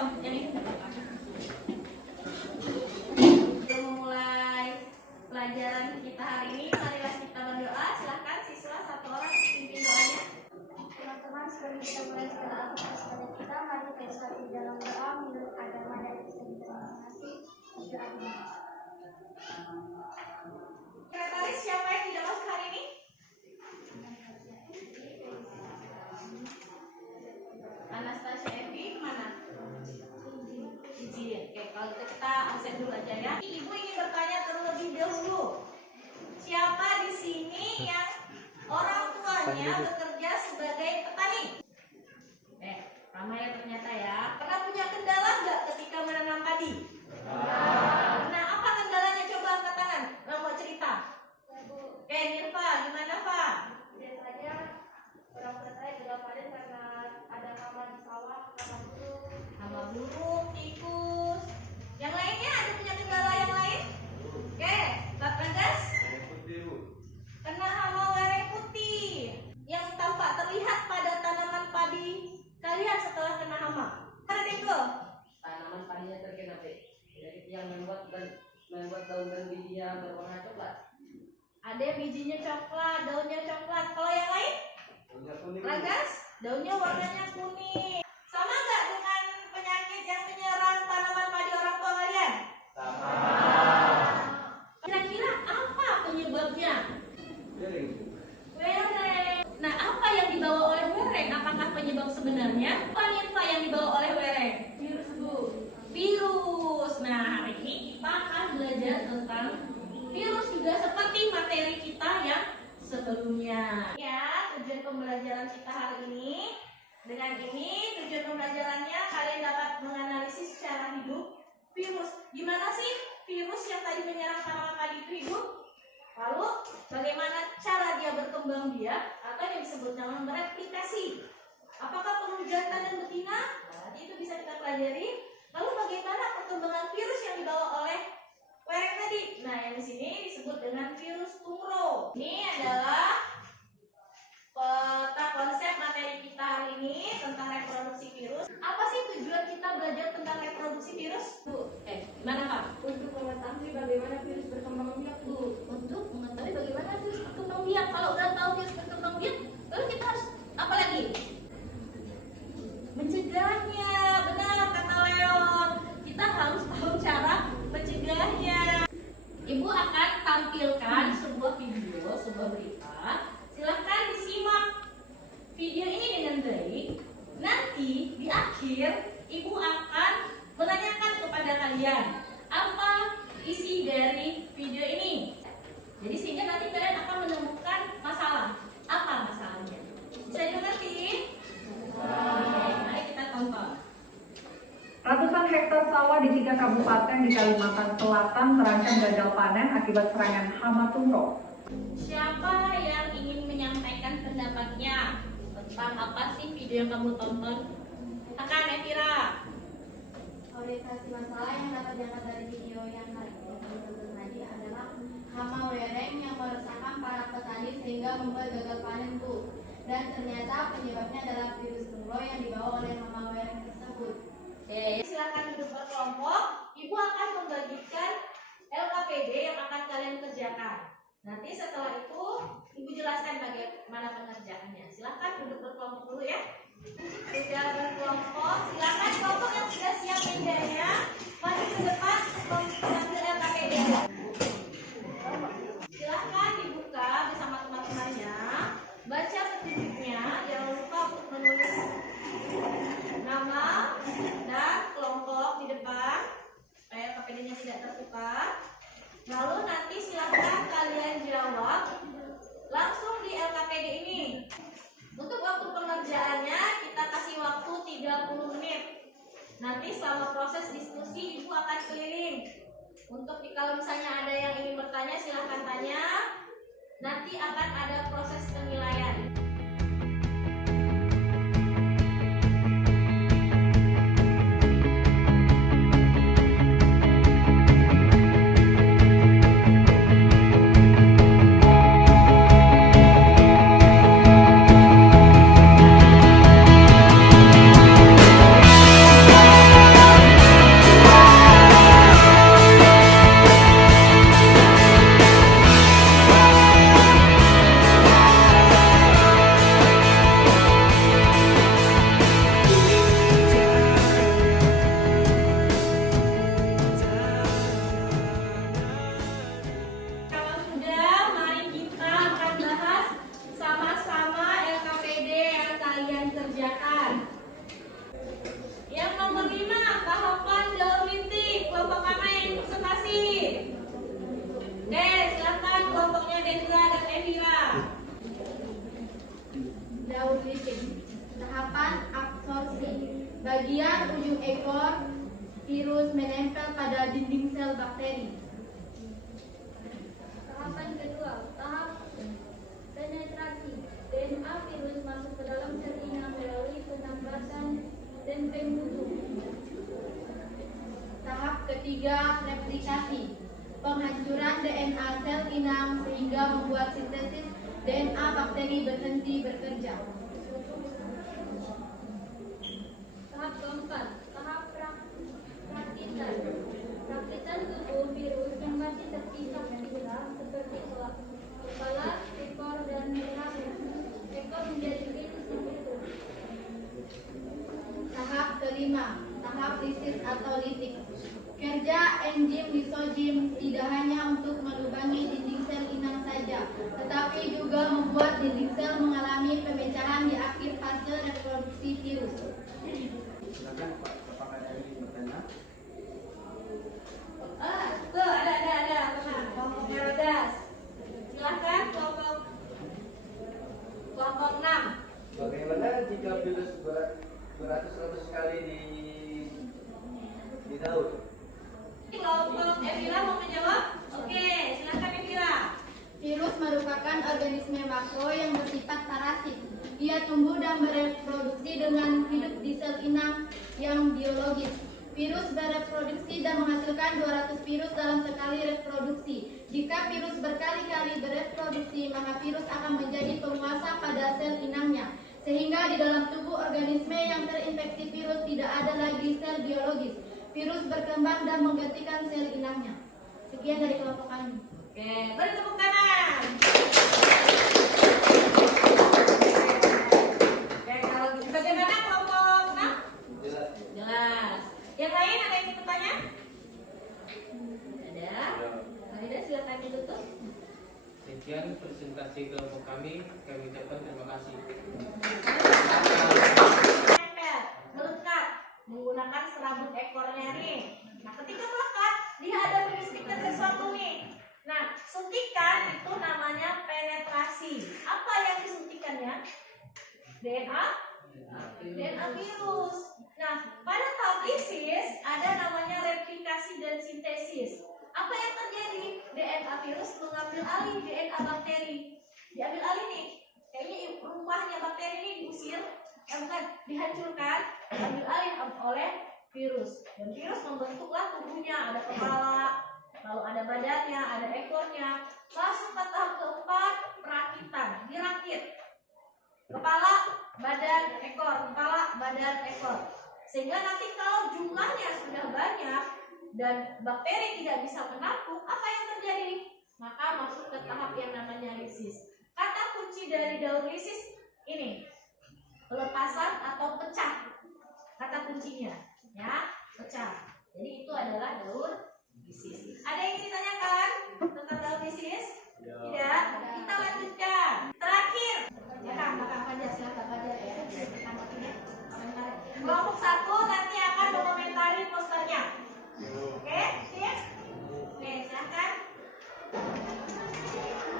kosong. Yang ini nggak apa-apa. Sebelum memulai pelajaran kita hari ini, marilah kita berdoa. Silahkan siswa satu orang pimpin doanya. Teman-teman, sebelum kita mulai segala aktivitas pada kita, mari kita bersatu di dalam doa menurut agama dan kita masing-masing. Berdoa. Sekretaris siapa yang tidak masuk hari ini? Anastasia Evi kemana? Izin. Oke, kalau gitu kita absen dulu aja ya. Ibu ingin bertanya terlebih dahulu. Siapa di sini yang orang tuanya bekerja sebagai petani? Ramai ya ternyata ya. Pernah punya kendala nggak ketika menanam padi? Nah, apa kendalanya? Coba angkat tangan. Nggak mau cerita. Oke, Nirva, gimana Pak? Biasanya orang tua saya juga panen karena ada hama di sawah, Hama burung, tikus. Yang lainnya ada punya kendala yang lain? Oke, Pak Bagas. Kena hama lereng putih yang tampak terlihat pada tanaman padi kalian setelah kena hama. Ada Denggo? Tanaman padinya terkena jadi yang membuat daun dan bijinya berwarna coklat. Ada bijinya coklat, daunnya coklat. Kalau yang lain? Bagas, daunnya warnanya kuning. Sama nggak dengan penyakit yang menyerang tanaman padi orang tua kalian? Sama. Kira-kira apa penyebabnya? Wereng. Nah, apa yang dibawa oleh wereng? Apakah penyebab sebenarnya? Apa Nirva yang dibawa oleh wereng? virus, Bu. Virus. Nah, hari ini kita akan belajar tentang virus juga seperti materi kita yang sebelumnya. Ya, tujuan pembelajaran kita hari ini. Dengan ini, tujuan pembelajarannya kalian dapat menganalisis secara hidup virus. Gimana sih virus yang tadi menyerang tanaman padi itu hidup? Lalu, bagaimana cara dia berkembang biak atau yang disebut dengan bereplikasi? Apakah perlu jantan dan betina? Nah, itu bisa kita pelajari. Lalu, bagaimana perkembangan virus yang dibawa oleh wereng tadi? Nah, yang di sini disebut dengan virus tumoro. Ini adalah peta konsep materi kita hari ini tentang reproduksi virus. Apa sih tujuan kita belajar tentang reproduksi virus? Bu, gimana Pak? Untuk mengetahui bagaimana virus berkembang biak, Bu. Untuk mengetahui bagaimana virus berkembang biak. Kalau udah tahu virus berkembang biak, lalu kita harus apa lagi? Mencegahnya. Benar kata Leon. Kita harus tahu cara mencegahnya. Ibu akan tampilkan sebuah video, sebuah berita. Silahkan disimak video ini dengan baik. Nanti di akhir Ibu akan menanyakan kepada kalian apa isi dari video ini. Jadi sehingga nanti kalian akan menemukan masalah. Apa masalahnya? Bisa dimengerti? Mari kita tonton. Ratusan hektar sawah di 3 kabupaten di Kalimantan Selatan terancam gagal panen akibat serangan hama tumoro. Siapa yang ingin menyampaikan pendapatnya tentang apa sih video yang kamu tonton? Tekan Evira. Orientasi masalah yang dapat diangkat dari video yang tonton tadi adalah hama wereng yang meresahkan para petani sehingga membuat gagal panen, Bu. Dan ternyata penyebabnya adalah virus tumoro yang dibawa oleh hama wereng tersebut. Oke, silakan duduk berkelompok. Ibu akan membagikan LKPD yang akan kalian kerjakan. Nanti setelah itu Ibu jelaskan bagaimana pengerjaannya. Silakan duduk berkelompok dulu ya. Sudah berkelompok, silakan kelompok yang sudah siap mejanya maju ke depan mengambil LKPD. Silakan dibuka bersama teman-temannya. Baca petunjuknya. Jangan lupa untuk menulis nama dan kelompok di depan supaya LKPD-nya tidak tertukar. Lalu nanti silakan kalian jawab langsung di LKPD ini. Untuk waktu pengerjaannya kita kasih waktu 30 menit. Nanti selama proses diskusi Ibu akan keliling. Untuk kalau misalnya ada yang ingin bertanya silahkan tanya. Nanti akan ada proses penilaian. Bagian ujung ekor virus menempel pada dinding sel bakteri. Tahapan kedua, tahap penetrasi. DNA virus masuk ke dalam sel inang melalui penambatan dan pemutuh. Tahap ketiga, replikasi. Penghancuran DNA sel inang sehingga membuat sintesis DNA bakteri berhenti bekerja. Tahap keempat, tahap rakitan. Rakitan tubuh virus yang masih terpisah pula seperti kepala, ekor, dan leher. Ekor menjadi virus yang utuh. Tahap kelima, tahap lisis atau litik. Kerja enzim lisozim tidak hanya untuk melubangi dinding sel inang saja, tetapi juga membuat dinding sel mengalami pemecahan di akhir fase reproduksi virus. Silakan Pak, apakah ada yang ingin bertanya? Tuh ada. Kelompok Herodas. Silakan kelompok 6. Bagaimana jika virus beratus-ratus kali di daun? Kelompok Evira mau menjawab? Oke, silakan Evira. Virus merupakan organisme makro yang bersifat parasit. Ia tumbuh dan bereproduksi dengan hidup di sel inang yang biologis. Virus bereproduksi dan menghasilkan 200 virus dalam sekali reproduksi. Jika virus berkali-kali bereproduksi, maka virus akan menjadi penguasa pada sel inangnya. Sehingga di dalam tubuh organisme yang terinfeksi virus tidak ada lagi sel biologis. Virus berkembang dan menggantikan sel inangnya. Sekian dari kelompok kami. Oke, beri tepuk tangan. Oke, kalau gitu bagaimana kelompok 6? Jelas. Yang lain ada yang ingin bertanya? Ada. Ada, silakan ditutup. Sekian presentasi kelompok kami ucapkan terima kasih. Nempel, melekat menggunakan serabut ekornya nih. Nah, ketika melekat, dia ada menyuntikkan sesuatu nih. Nah, suntikan itu namanya penetrasi. Apa yang disuntikannya? DNA virus. Nah, pada tahap lisis ada namanya replikasi dan sintesis. Apa yang terjadi? DNA virus mengambil alih DNA bakteri. Diambil alih nih. Kayaknya rumahnya bakteri ini diusir, bukan dihancurkan, diambil alih oleh virus. Dan virus membentuklah tubuhnya, ada kepala, lalu ada badannya, ada ekornya. Langsung ke tahap keempat, perakitan, dirakit. Kepala, badan, ekor, kepala, badan, ekor. Sehingga nanti kalau jumlahnya sudah banyak dan bakteri tidak bisa menampung, apa yang terjadi? Maka masuk ke tahap yang namanya lisis. Kata kunci dari daur lisis ini, pelepasan atau pecah. Kata kuncinya, ya, pecah. Jadi itu adalah daur lisis. Ada yang ingin ditanyakan tentang daur lisis? Tidak? Kita lanjutkan. Terakhir, ya Kak Fajar, silakan Fajar ya. Kelompok 1 nanti akan mengomentari posternya. Oke, siap? Oke, silakan.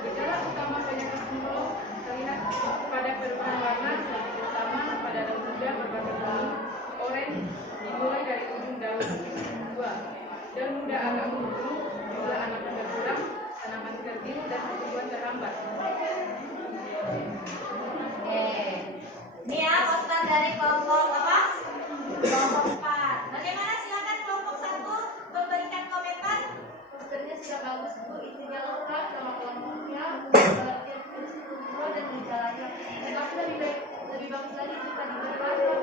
Gejala utama penyakit flu terlihat pada perubahan warna, terutama pada daun muda berwarna kuning, oranye, dimulai dari ujung daun. 2. Daun muda agak buntu, juga anaknya berkurang, tanaman kerdil dan pertumbuhan terhambat. Oke. Ini ya poster dari kelompok apa? Kelompok 4. Bagaimana, silakan kelompok 1 memberikan komentar. Posternya sudah bagus Bu, isinya lengkap sama kelompoknya, pengertian virus itu semua dan gejalanya. Tetapi lebih bagus lagi jika diberi warna.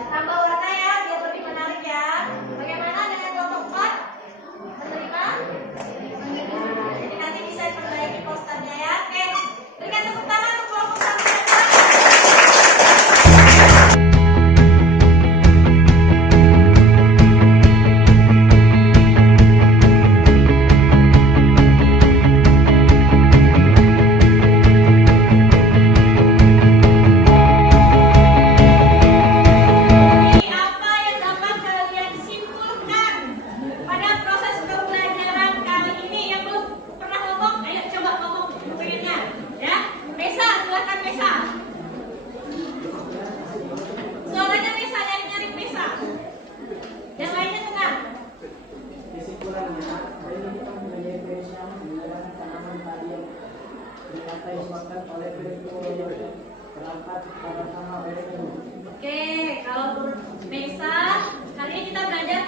Ditambah warna ya biar lebih menarik ya. Bagaimana dengan kelompok 4? Menerima? Jadi nanti bisa diperbaiki posternya ya. Oke. Berikan tepuk tangan untuk kelompok 1 dan 4.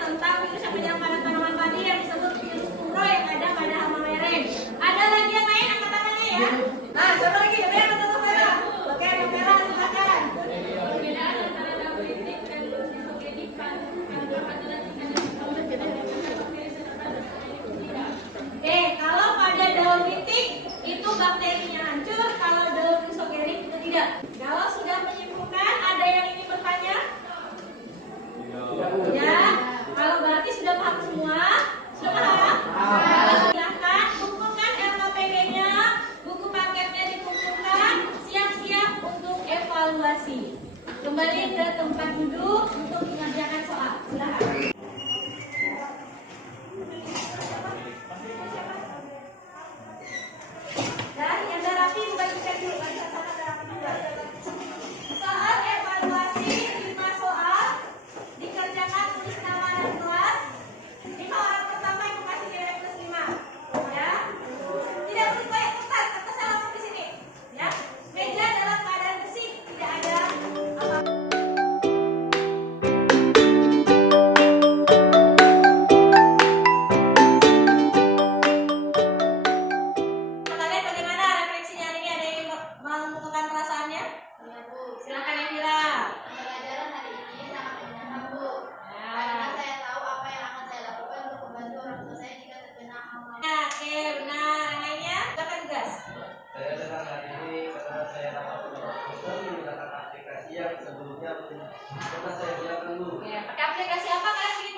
tentang virus yang menyerang pada tanaman padi yang disebut virus turo yang ada pada hama mereng. Ada lagi yang lain angkat tangannya ya. Nah, satu lagi ada yang angkat merah. Oke, yang merah silakan. Perbedaan antara dauritik dan disogenik kandungan Kalau pada dauritik itu bakterinya hancur, kalau daur disogenik itu tidak. Kalau sudah menyimpulkan, ada yang ingin bertanya? Ya, kalau berarti sudah paham semua? Sudah paham? Silahkan kumpulkan LKPD-nya, buku paketnya dikumpulkan, siap-siap untuk evaluasi. Kembali ke tempat duduk untuk mengerjakan soal. Silahkan. Dan yang ada rapi dibagikan dulu, bagikan sama ada rapi juga. Soal evaluasi 5 soal dikerjakan tulis nama dan kelas. 5 orang pertama itu kasih nilai plus 5. Ya. Tidak perlu banyak kertas, kertasnya langsung di sini. Ya. Meja dalam keadaan bersih, tidak ada apa. Kalian bagaimana refleksinya hari ini? Ada yang menentukan perasaannya? Ya, Bu. Silakan yang bilang. Pembelajaran hari ini sangat menyenangkan, Bu. Ya. Karena saya tahu apa yang akan saya lakukan untuk membantu orang tua saya jika terkena hama. Ya, oke, benar. Yang lainnya? Silakan gas. Saya senang hari ini karena saya dapat menggunakan aplikasi yang sebelumnya pernah saya gunakan dulu. Oke, pakai aplikasi apa kalian bikin